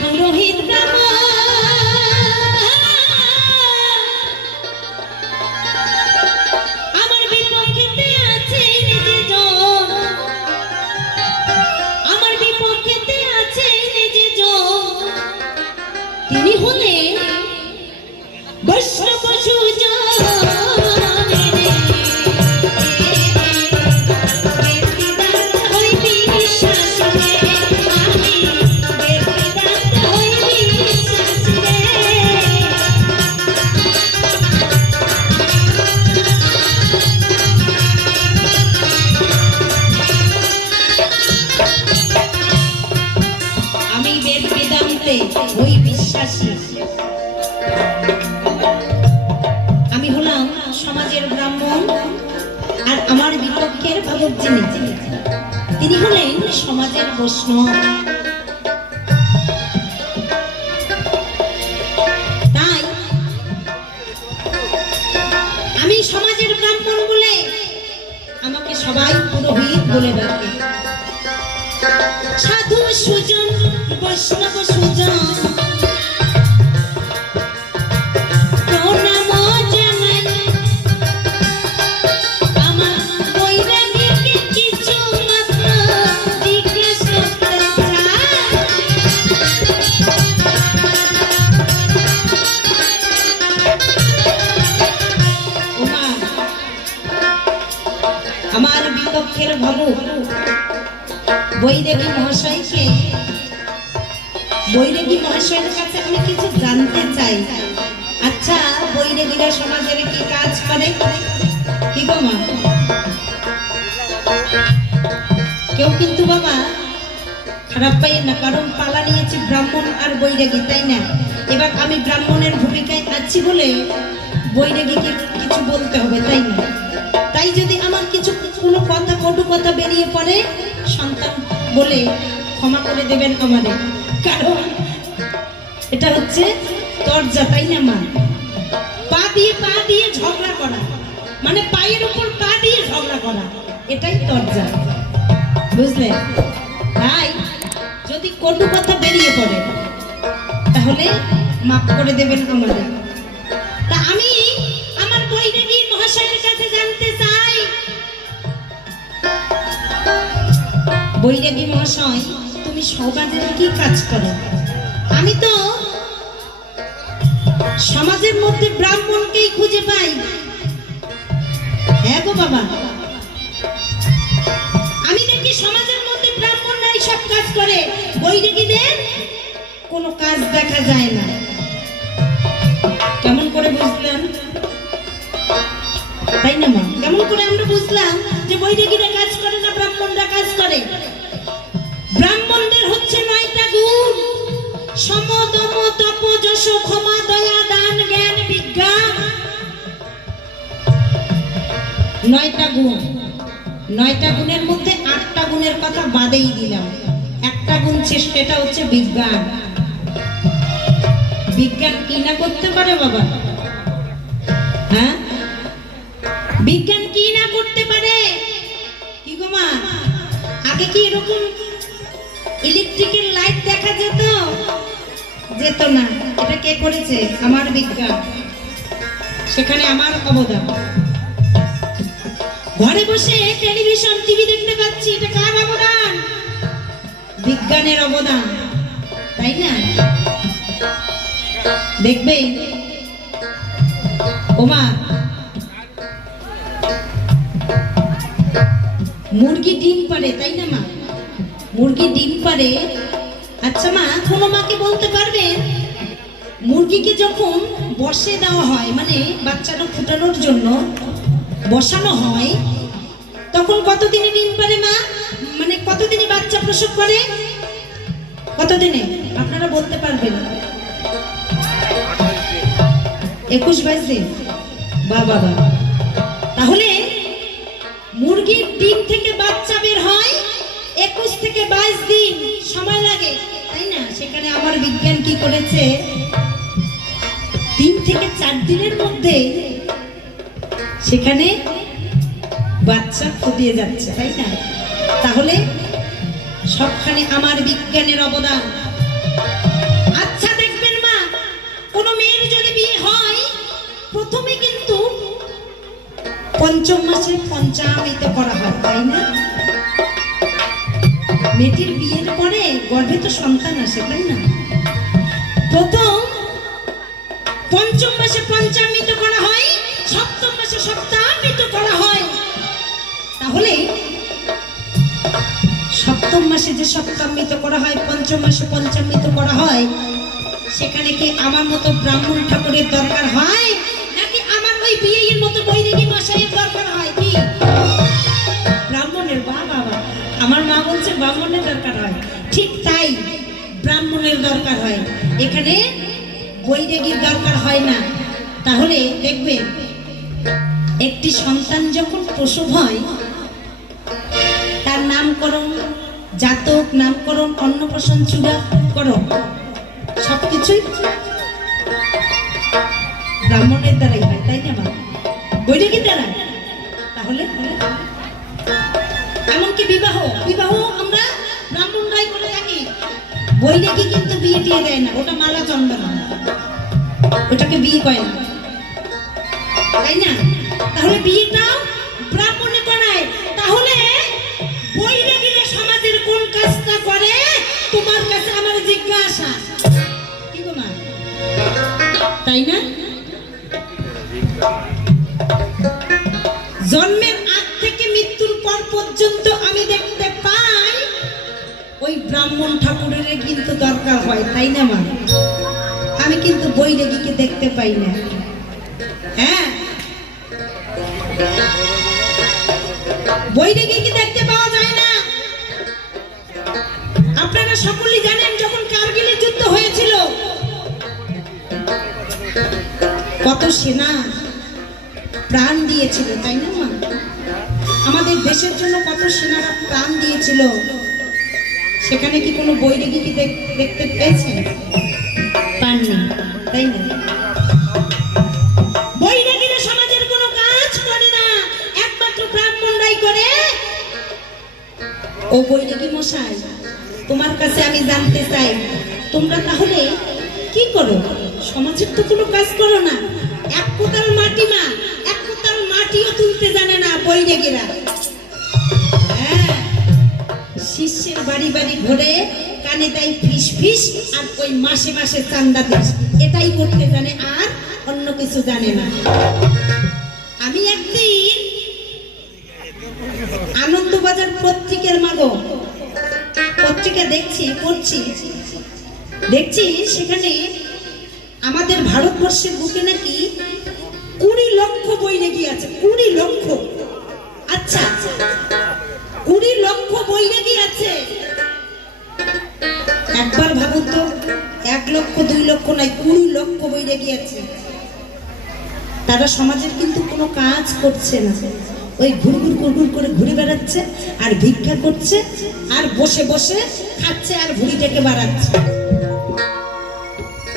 পুরোহিত আমার বিপক্ষেতে আছে নিজেজন, আমার বিপক্ষেতে আছে নিজেজন, তিনি হলেন বৈষ্ণব সুজন। ওই বিশ্বাসী আমি হলাম সমাজের ব্রাহ্মণ, আর আমার বিপক্ষের ভাবক যিনি তিনি হলেন সমাজের বৈষ্ণব। তাই আমি সমাজের ব্রাহ্মণ বলে আমাকে সবাই পুরোহিত বলে ডাকে। সাধু সুজন বৈষ্ণব সুজন প্রণাম জানাই, আমার বৈরাগীকে কিছু মাত্র জিজ্ঞেস করতে চাই। আমার বিপক্ষের ভাবুক বৈরাগী মহাশয়কে, বৈরাগী মহাশয়ের কাছে আমি কিছু জানতে চাই। আচ্ছা, বৈরাগীরা সমাজের কি কাজ করে? কি গো মা? কেউ কিন্তু বাবা খারাপ পাই না, কারণ পালা নিয়েছি ব্রাহ্মণ আর বৈরাগী, তাই না? এবার আমি ব্রাহ্মণের ভূমিকায় আছি বলে বৈরাগীকে কিছু বলতে হবে, তাই না? তাই যদি আমার কিছু কোনো কথা কটু কথা বেরিয়ে পড়ে সন্তান বলে ক্ষমা করে দেবেন আমাদের, কারণ এটা হচ্ছে দরজা, তাই না মা? পা দিয়ে ঝগড়া করা মানে পায়ের উপর পা দিয়ে ঝগড়া করা, এটাই দরজা, বুঝলে? তাই যদি কটু কথা বেরিয়ে পড়ে তাহলে মাফ করে দেবেন আমাদের। তা আমি আমার বৈরাগী মহাশয়ের কাছে জানতে চাই, বৈরাগী মহাশয় তুমি সমাজের কি কাজ করো? আমি তো সমাজের মধ্যে ব্রাহ্মণকেই খুঁজে পাই। হ্যাঁ গো বাবা, আমি দেখি সমাজের মধ্যে ব্রাহ্মণরাই সব কাজ করে, বৈরাগীদের কোনো কাজ দেখা যায় না। কেমন করে বুঝলাম, তাই না মা? কেমন করে আমরা বুঝলাম যে বৈরাগীরা কাজ করে না, ব্রাহ্মণরা কাজ করে? ব্রাহ্মণদের হচ্ছে 9টা গুণ: সম, দম, তপ, যশ, ক্ষমা, দয়া, দান, জ্ঞান, বিজ্ঞান। 9টা গুণ। 9টা গুণের মধ্যে 8টা গুণের কথা বাদেই দিলাম, একটা গুণ সেটা হচ্ছে বিজ্ঞান। বিজ্ঞান কি না করতে পারে বাবা? হ্যাঁ, বিজ্ঞান কি না করতে পারে? কি গো মা, আগে কি এরকম ইলেকট্রিকের লাইট দেখা যেত? যেত না। এটা কে করেছে? আমার বিজ্ঞান, সেখানে আমার অবদান। ঘরে বসে টেলিভিশন টিভি দেখতে পাচ্ছি, এটা কার অবদান? বিজ্ঞানের অবদান, তাই না? দেখবে ওমা, মুরগি ডিম পারে, তাই না মা? মুরগি ডিম পারে। আচ্ছা মা, কোনো মাকে বলতে পারবেন মুরগিকে যখন বসে দেওয়া হয়, মানে বাচ্চাটা ফুটানোর জন্য বসানো হয়, তখন কতদিনে ডিম পারে মা? মানে কতদিনে বাচ্চা প্রসব করে? কতদিনে আপনারা বলতে পারবেন? 21-22 দিন। বাবা, তাহলে মুরগির ডিম থেকে বাচ্চা বের হয় 21 থেকে 22 দিন সময় লাগে, তাই না? সেখানে আমার বিজ্ঞান কি করেছে? 3 থেকে 4 দিনের মধ্যে সেখানে বাচ্চা ফুটিয়ে যাচ্ছে, তাই না? তাহলে সবখানে আমার বিজ্ঞানের অবদান। আচ্ছা দেখবেন মা, কোনো মেয়ের যদি বিয়ে হয় প্রথমে কিন্তু পঞ্চম মাসে পঞ্চামৃত করা হয়, তাই না? মেয়েটির বিয়ের পরে গর্ভে তো সন্তান আসে, তাই না? প্রথম পঞ্চম মাসে পঞ্চামৃত করা হয়, সপ্তম মাসে সপ্তামৃত করা হয়। তাহলে সপ্তম মাসে যে সপ্তামৃত করা হয়, পঞ্চম মাসে পঞ্চামৃত করা হয়, সেখানে কি আমার মতো ব্রাহ্মণ ঠাকুরের দরকার হয়, নাকি আমার ওই বিয়ের মতো বৈরাগী মশাইয়ের দরকার হয়? কি ব্রাহ্মণের? বাবা, আমার মা বলছে ব্রাহ্মণের দরকার হয়। ঠিক তাই, ব্রাহ্মণের দরকার হয়, এখানে বৈরাগীর দরকার হয় না। তাহলে দেখবেন একটি সন্তান যখন প্রসব হয়, তার নামকরণ, জাতক, নামকরণ, অন্নপ্রাশন, চূড়াকরণ সবকিছুই ব্রাহ্মণের দ্বারাই হয়, তাই না মা? বৈরাগীর দ্বারা। তাহলে এমনকি বিবাহ আমরা ব্রাহ্মণরাই করে থাকি। বৈরাগী কিন্তু বিয়ে টিয়ে দেয় না, ওটা মালা চন্দনা, ওটাকে বিয়ে করে না, তাই না? তাহলে বিয়েটাও ব্রাহ্মণে করায়। তাহলে বৈরাগীরা সমাজের কোন কাজটা করে তোমার কাছে আমার জিজ্ঞাসা, কি গো মা, তাই না? জন্মের আগ থেকে মৃত্যুর পর পর্যন্ত আমি দেখতে পাই ওই ব্রাহ্মণ ঠাকুরের কিন্তু দরকার হয়, তাই না মা? আমি কিন্তু বৈরাগীকে দেখতে পাই না। হ্যাঁ, বৈরাগীকে দেখতে পাওয়া যায় না। আপনারা সকলেই জানেন, যখন কারগিলের যুদ্ধ হয়েছিল, কত সেনা প্রাণ দিয়েছিল, তাই না মা? আমাদের দেশের জন্য কত সেনারা প্রাণ দিয়েছিল। সেখানে কি কোনো বৈরাগীকে দেখতে পেয়েছেন? পাননি, তাই না? বৈরাগীরা সমাজের কোনো কাজ করে না, একমাত্র ব্রাহ্মণরাই করে। ও বৈরাগী মশাই, তোমার কাছে আমি জানতে চাই, তোমরা তাহলে কি করো? সমাজের তো কোনো কাজ করো না। এক কোদাল মাটি, মা, এক কোদাল মাটিও তুলতে জানে না বৈরাগীরা। হ্যাঁ, শিষ্যের বাড়ি বাড়ি ঘুরে কানে দেয় ফিস ফিস, আর ওই মাসে মাসে চান্দা দেশ, এটাই করতে জানে, আর অন্য কিছু জানে না। আমি একদিন আনন্দবাজার পত্রিকার মাগো পত্রিকা দেখছি সেখানে আমাদের ভারতবর্ষের বুকে নাকি 20 লক্ষ বৈরাগী আছে। 20 লক্ষ। আচ্ছা, 20 লক্ষ বৈরাগী আছে। একবার ভাবুন তো, 1 লক্ষ 2 লক্ষ নয়, 20 লক্ষ বৈরাগী আছে। তারা সমাজের কিন্তু কোনো কাজ করছে না, ওই ঘুরঘুর করে ঘুরে বেড়াচ্ছে, আর ভিক্ষা করছে, আর বসে বসে খাচ্ছে, আর ভুঁড়িটাকে বাড়াচ্ছে,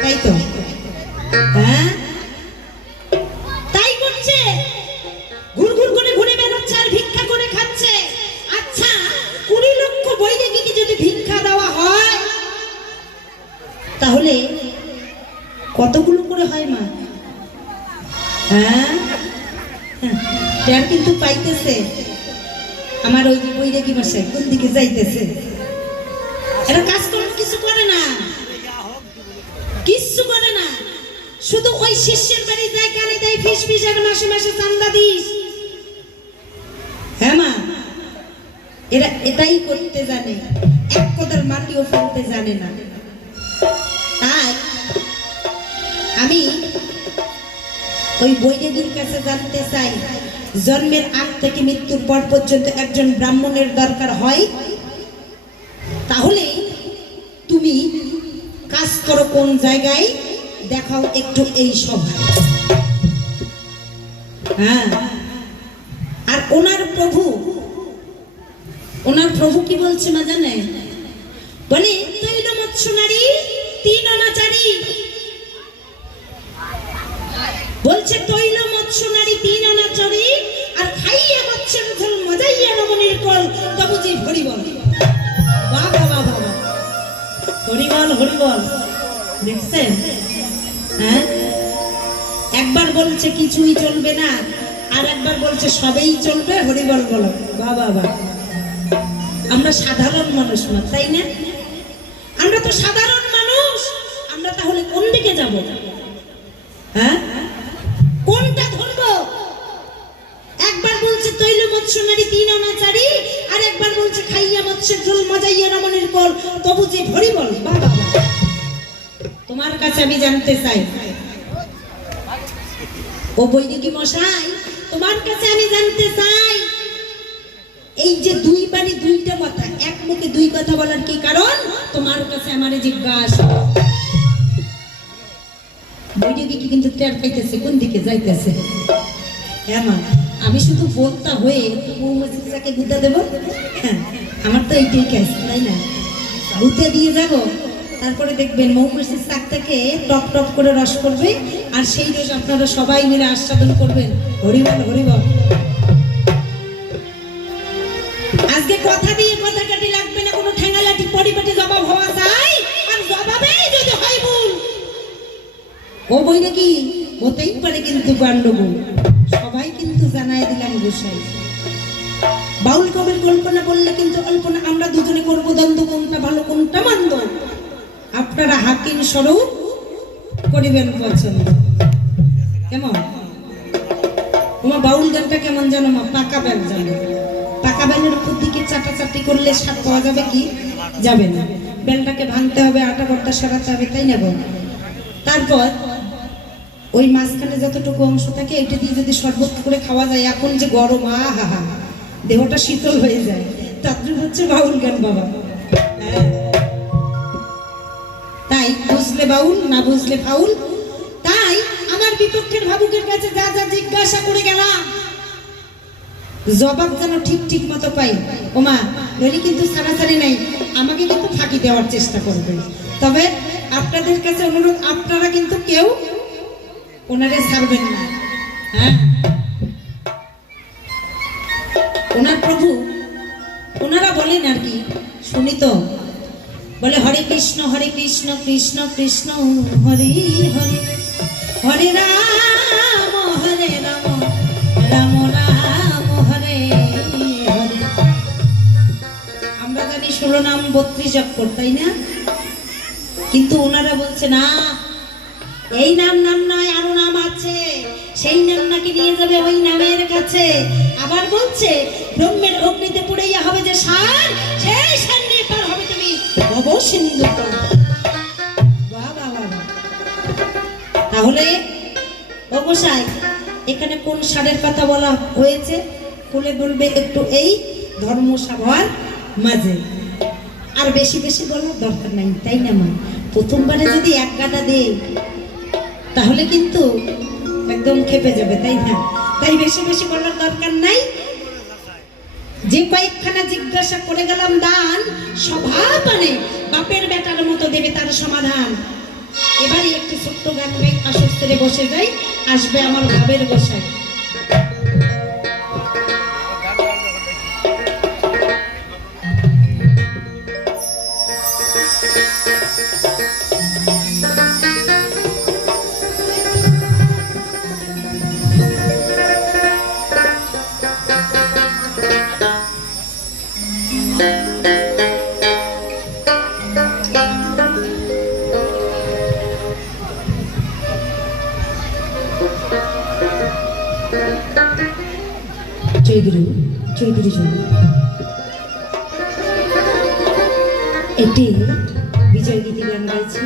তাই তো? হ্যাঁ, তাই করছে, ঘুরঘুর করে ঘুরে বেড়াচ্ছে আর ভিক্ষা করে খাচ্ছে। আচ্ছা, 20 লক্ষ বৈরাগীকে যদি ভিক্ষা দেওয়া হয়, তাহলে কতগুলো করে হয় মা? হ্যাঁ, ট্যার কিন্তু পাইতেছে আমার ওই যে বৈরাগী মশাই কোন দিকে যাইতেছে। এরা কাজ কিছু করে না, কিচ্ছু করে না, শুধু ওই শিষ্যের বাড়ি যায়, কানে দেয় ফিস ফিস, আর মাসে মাসে চান্দা দিস। হ্যাঁ মা, এরা এটাই করতে জানে, এক কোদাল মাটিও ফেলতে জানে না। তাই আমি ওই বৈরাগীর কাছে জানতে চাই, জন্মের আগ থেকে মৃত্যুর পর পর্যন্ত একজন ব্রাহ্মণের দরকার হয়, তাহলে তুমি কাজ করো কোন জায়গায়, দেখাও একটু এই সভায়। হ্যাঁ, আর ওনার প্রভু কি বলছে না জানে? বলে তৈল মৎস্য নারী 3 অনাচারী। বলছে তৈল মৎস্য নারী 3 অনাচারী, আর খাইয়া মৎস্যের ঝোল মজাইয়া রমণীর কল, তবুজি হরিবল। বাবা বাবা, হরিবল হরিবল। দেখছেন? হ্যাঁ, একবার বলছে কিছুই চলবে না, আর একবার বলছে সবেই চলবে, হরিবল বলো। বাবা বাবা, আমরা সাধারণ মানুষ না, তাই না? আমরা তো সাধারণ মানুষ, আমরা তাহলে কোন দিকে যাব? হ্যাঁ, কোনটা ধরবো? একবার বলছে তৈল মৎস্য নারী তিন অনাচারী, আর একবার বলছে খাইয়া মৎস্যের ঝোল মজাইয়া রমণের কল, তবু যে হরিবল। বাবা, তোমার কাছে আমি জানতে চাই, ও বৈদিকী মশাই, তোমার কাছে আমি জানতে চাই, এই যে দুই বাড়ি দুইটা কথা, এক মুখে দুই কথা বলার কি কারণ? তোমার কাছে আমার জিজ্ঞাসা। বৈদিকী কিন্তু টের পাইতেছে কোন দিকে যাইতেছে। হ্যাঁ মা, আমি শুধু বক্তা হয়ে মৌমাছিটাকে গুঁতা দেবো? হ্যাঁ, আমার তো এইটাই কাজ, তাই না? গুঁতে দিয়ে যাব, তারপরে দেখবেন মৌমাছির চাক থেকে টপ টপ করে রস করবে, আর সেই রস আপনারা সবাই মিলে আস্বাদন করবেন। হরিবল হরিবল। আজকে কথা দিয়ে কথা কাটি লাগবে না, কোনো ঠেঙ্গালাটি পরিপাটি জবাব হওয়া চাই, আর জবাবেই যদি হয় ভুল, ও বই নাকি হতেই পারে কিন্তু গন্ডগোল। সবাই কিন্তু জানাই দিলাম গোসাই, বাউল কবির কল্পনা বললে কিন্তু কল্পনা আমরা দুজনে করবো দ্বন্দ্ব, কোনটা ভালো কোনটা মন্দ, আপনারা হাকিম স্বরূপ করিবেন পছন্দ। কেমন? তোমার বাউল গানটা কেমন জানো মা? পাকা ব্যাগ জানো? পাকা ব্যাগের উপর দিকে চাটাচাটি করলে স্বাদ পাওয়া যাবে কি? যাবে না। বেলটাকে ভাঙতে হবে, আটা বর্তা সরাতে হবে, তাই না গো? তারপর ওই মাঝখানে যতটুকু অংশ থাকে এটা দিয়ে যদি শরবত করে খাওয়া যায়, এখন যে গরম, আহা হা, দেহটা শীতল হয়ে যায়, তাদের হচ্ছে বাউল গান বাবা। তাই বুঝলে বাউল, না বুঝলে ফাউল। তাই আমার বিপক্ষের ভাবুকের কাছে যা যা জিজ্ঞাসা করে গেলাম, জবাব যেন ঠিক ঠিক মতো পাই। ওমা, নইলে কিন্তু ছাড়াছাড়ি নাই, আমাকে কিন্তু ফাঁকি দেওয়ার চেষ্টা করবে। তবে আপনাদের কাছে অনুরোধ, আপনারা কিন্তু কেউ ওনারে ছাড়বেন না। হ্যাঁ, ওনার প্রভু, ওনারা বলেন আর কি, শুনি তো, বলে হরে কৃষ্ণ কৃষ্ণ কৃষ্ণ হরে হরে, হরে রাম রাম রাম হরে হরে। আমরা জানি 16 নাম 32 অক্ষর, তাই না? কিন্তু ওনারা বলছে না, এই নাম নাম নয়, আরো নাম আছে, সেই নাম নাকি নিয়ে যাবে ওই নামের কাছে। আবার বলছে ব্রহ্মের অগ্নিতে পুড়াইয়া হবে যে সার, সেই সার নিয়ে পার হবে তুমি ভবসিন্ধু। তাহলে ও গোসাই, এখানে কোন সারের কথা বলা হয়েছে খুলে বলবে একটু, এই ধর্মসভার মাঝে। আর বেশি বেশি বলার দরকার নাই, তাই না মা? প্রথমবারে যদি এক গাদা দেয় তাহলে কিন্তু একদম খেপে যাবে, তাই না? তাই বেশি বেশি বলার দরকার নাই। যে কয়েকখানা জিজ্ঞাসা করে গেলাম দান, স্বভাবনে বাপের বেটার মতো দেবে তার সমাধান। এবারে একটি ছোট্ট গান আসর ছেড়ে বসে যাই, আসবে আমার ভাবের গোসাই। জয়গুরু, জয়গুরু জয়। এটি বিজয় গীতি গান গাইছি।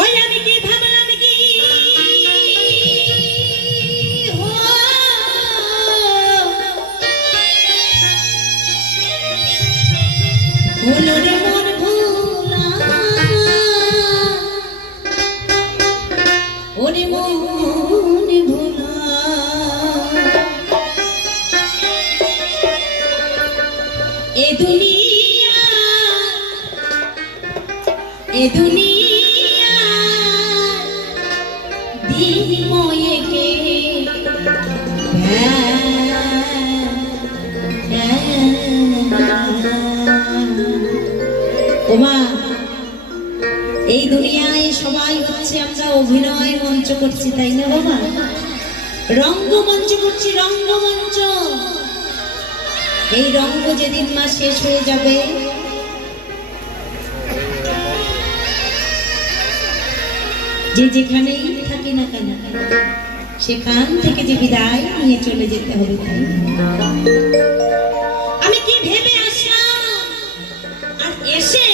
ওই আমি কি ভাবলাম কি হলো রে মন ভোলা, ওরে মন ভোলা, এ দুনিয়া দিনময়ে কে হ্যাঁ করছি, তাই না বাবা? রঙ্গমঞ্চ করছি, রঙ্গমঞ্চ। এই রঙ্গ যেদিন মা শেষ হয়ে যাবে, যে যেখানেই থাকি না কেন সেখান থেকে যে বিদায় নিয়ে চলে যেতে হবে। আমি কি ভেবে আসলাম, আর এসে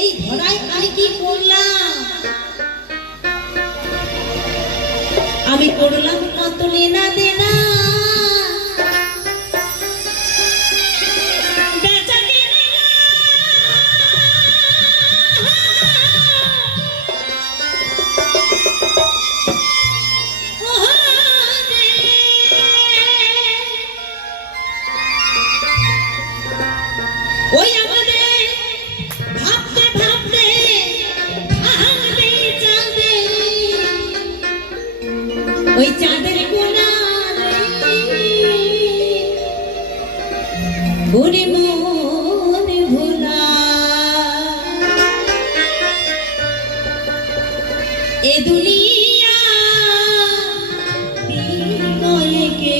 এই ধরায় আমি কি করলাম? আমি করলাম কত লেনা দেনা, ওই আমাদের ভাবতে ভাবতে ভাবতে চাঁদে, ওই চাঁদের কোনারে ওরে মন ভোলা, এ দুনিয়া বিনয়কে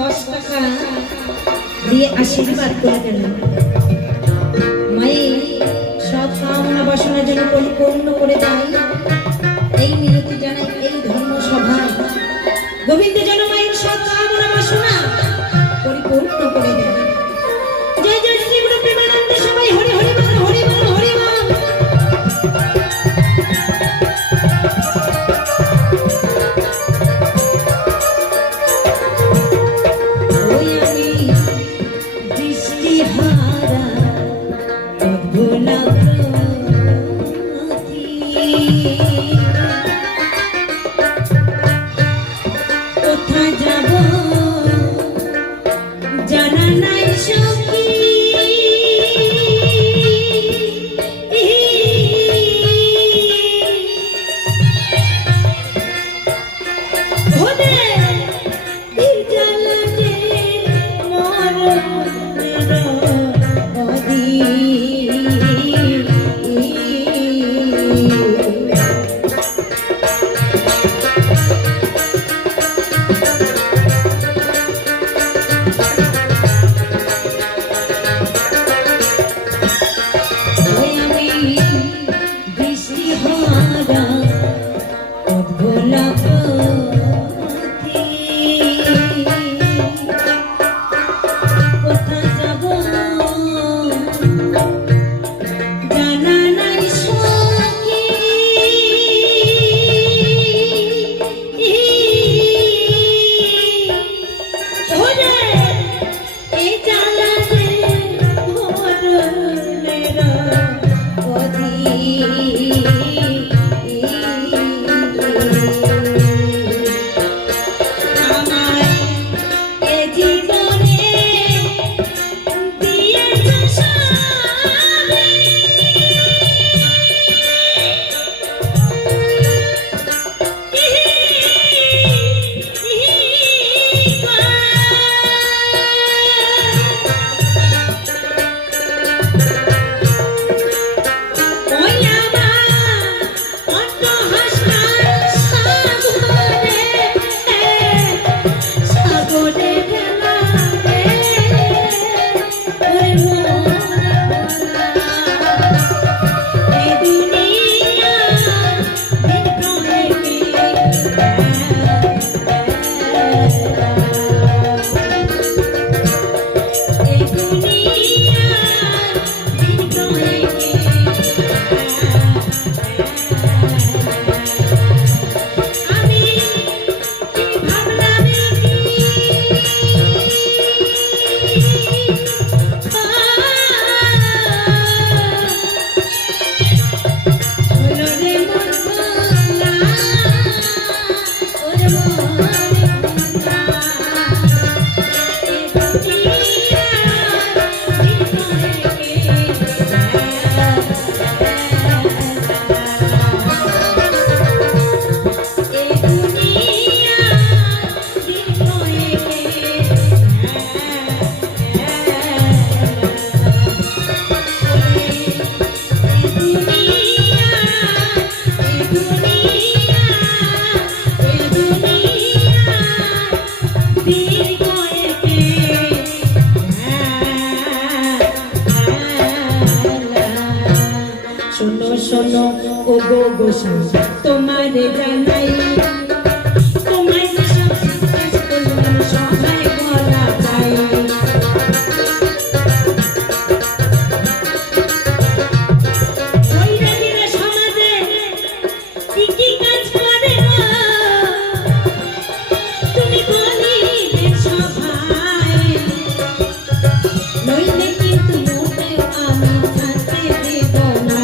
10 টাকা দিয়ে আশীর্বাদ করে গেলেন। মায়ের সব কামনা বাসনা যেন পরিপূর্ণ করে দেয়, এই মিনতি জানাই এই ধর্ম সভায়। গোবিন্দ যেন মায়ের সব কামনা বাসনা পরিপূর্ণ করে দেয়। জয় জয় শ্রী গুরু প্রেমানন্দ, সবাই হরি হরি বল, হরি বল, হরি বল। ওই আমি দৃষ্টিহারা অদ্ভুত কোথায় যাব জানা নাই সখী, ওরে জ্বালা যে মরণের শোনো ও গো গোসাই, তোমারে জানাই তোমায় যে সব জিজ্ঞেস করলাম সবাই বলা যায়। বৈরাগীরা সমাজে কি কি কাজ করে তুমি বলিবে সভায়, নইলে কিন্তু মোটেও আমি থাকতে দেব না।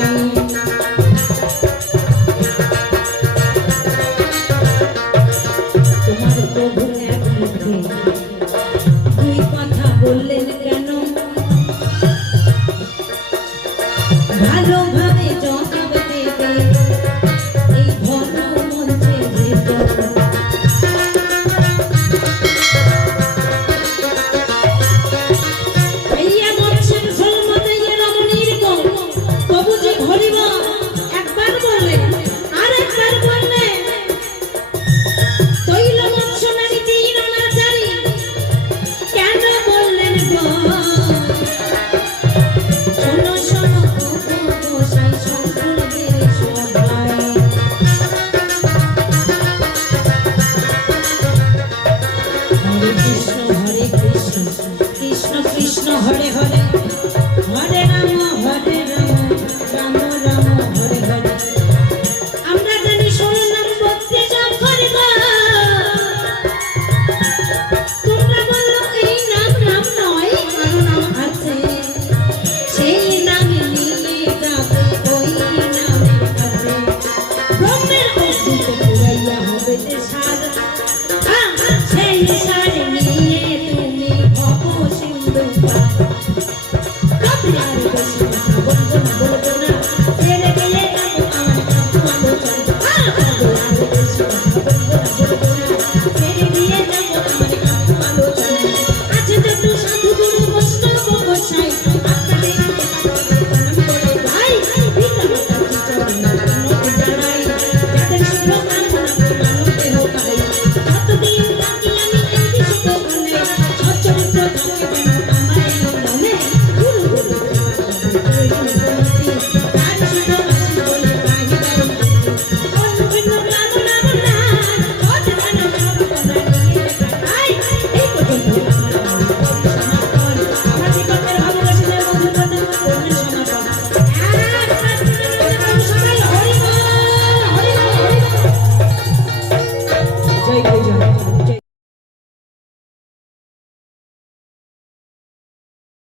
দুই কথা বললেন কেন, ভালোভাবে জবাব দেবে এই ঘন মঞ্চে ভাইয়া বলছেন সলমতে রমণীর গো প্রভুজি ঘরিব। একবার বললেন আর একবার বললেন তৈল মৎস্য নারী তিন অনাচারী হরে কৃষ্ণ কৃষ্ণ কৃষ্ণ হরে হরে হরে রাম রাম রাম হরে হরে। আমরা জানি শুনলাম ভক্তি যখন তোমরা বললো এই নাম নাম নয় আরো নাম আছে, সেই নাম নিয়ে যাবে ওই নামের কাছে। ব্রহ্মের অদ্ভুত পুরাইয়া হবে যে সার, সেই সার নিয়ে তুমি ভব সিন্ধু পার। কবি আর বেশি কথা বলবো না বলবো না, ছেড়ে গেলে যাবো আমার কাকুয়ালো চলে। কবি আর বেশি কথা বলবো না বলবো না, ছেড়ে দিয়ে যাবো আমার কাকুয়ালো চলে। আছে যত সাধু গুরু বৈষ্ণব গোসাই, আপনাদের প্রণাম করে ভাই পিতা মাতার চরণে প্রণতি জানাই। যাদের শুভ কামনা পূরণ দেহ পাই, যতদিন থাকি আমি এই বিশ্ব বনে, সচ্চরিত্র থাকে যেন আমার মনে। গুরু গুরু প্রণতি তার শুভ বাসি বলে কাহিবার অন্য ভিন্ন নাম নাম না যত ধান সর্বনা নিয়ে কাটাই। এই পর্যন্ত আমার সমাপন, আমার জীবনের ভালোবাসীদের মধুর কথা পূর্ণ সমাপন। একবার সবাই হরি বল হরি বল হরি বল। জয় গুরু জয়।